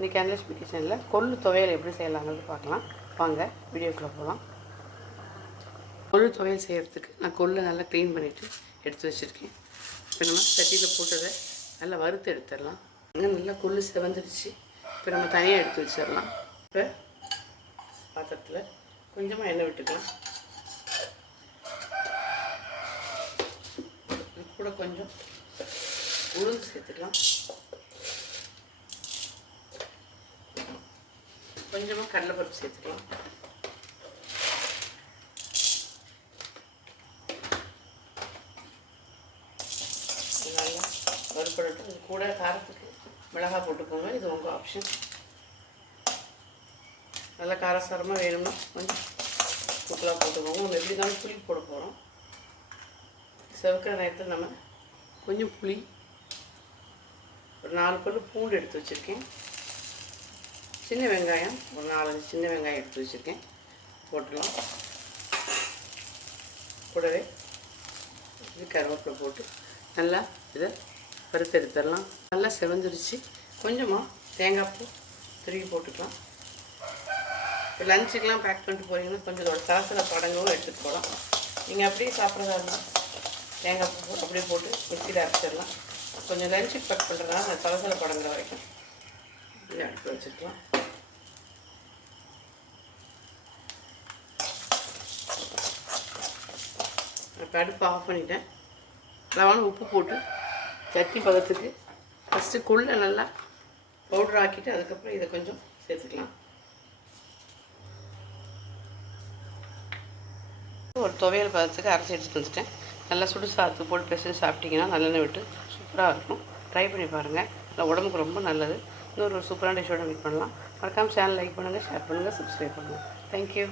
இன்றைக்கி அனலட்சுமி கிச்சனில் கொள்ளு துவையல் எப்படி செய்யலாங்கிறது பார்க்கலாம். வாங்க வீடியோக்குள்ளே போகலாம் கொள்ளு துவையல் செய்கிறதுக்கு நான் கொள்ளை நல்லா க்ளீன் பண்ணிவிட்டு எடுத்து வச்சுருக்கேன். இப்போ நம்ம சட்டியில் போட்டதை நல்லா வறுத்து எடுத்துடலாம். இன்னும் நல்லா கொள்ளு செவந்துடுச்சு. இப்போ நம்ம தனியாக எடுத்து வச்சிடலாம். இப்போ பாத்திரத்தில் கொஞ்சமாக எண்ணெய் விட்டுக்கலாம். கூட கொஞ்சம் உளுந்து சேர்த்துக்கலாம். கொஞ்சமாக கடலைப்பருப்பு சேர்த்துக்கலாம். நல்லா வறுப்படட்டும் இது கூட காரத்துக்கு மிளகாய் போட்டுக்கோங்க. இது உங்கள் ஆப்ஷன் நல்லா காரசாரமாக வேணும்னா கொஞ்சம் உப்புலாம் போட்டுக்கோங்க. நம்ம எப்படி இருந்தாலும் புளி போட போகிறோம் செவக்கிற நேரத்தில் நம்ம கொஞ்சம் புளி ஒரு நாலு பல்லு பூண்டு எடுத்து வச்சுருக்கேன். சின்ன வெங்காயம் ஒரு நாலஞ்சு சின்ன வெங்காயம் எடுத்து வச்சுருக்கேன். போட்டுடலாம். கூடவே இது கருவேப்பிலை போட்டு நல்லா இதை பருத்து எடுத்துடலாம் நல்லா செவந்துருச்சு. கொஞ்சமாக தேங்காய் பூ திருவி போட்டுக்கலாம். இப்போ லஞ்சுக்கெலாம் பேக் பண்ணிட்டு போகிறீங்கன்னா கொஞ்சம் ஒரு சலசல படங்களும் எடுத்துகிட்டு போகலாம். நீங்கள் அப்படியே சாப்பிட்றதா இருந்தால் தேங்காய் பூ அப்படியே போட்டு மிக்சியில் அரைச்சிடலாம். கொஞ்சம் லஞ்சுக்கு பேக் பண்ணுறதுனால அந்த சலசல படங்கிற வரைக்கும். இப்படி அடுப்பு வச்சுக்கலாம் இப்போ அடுப்பு ஆஃப் பண்ணிட்டேன். லவணம் உப்பு போட்டு சட்னி பதத்துக்கு ஃபஸ்ட்டு கொள்ளை நல்லா பவுடர் ஆக்கிட்டு அதுக்கப்புறம் இதை கொஞ்சம் சேர்த்துக்கலாம். ஒரு துவையல் பதத்துக்கு அரைச்சி எடுத்துட்டு வந்துட்டேன் நல்லா சுடு சாத்து போட்டு பிசைஞ்சு சாப்பிட்டீங்கன்னா நல்லெண்ணெய் விட்டு சூப்பராக இருக்கும். ட்ரை பண்ணி பாருங்கள் உடம்புக்கு ரொம்ப நல்லது. இன்னொரு ஒரு சூப்பரான டிஷ்ஷோட மீட் பண்ணலாம். மறக்காமல் சேனல் லைக் பண்ணுங்கள் ஷேர் பண்ணுங்கள் சப்ஸ்கிரைப் பண்ணுங்கள் தேங்க்யூ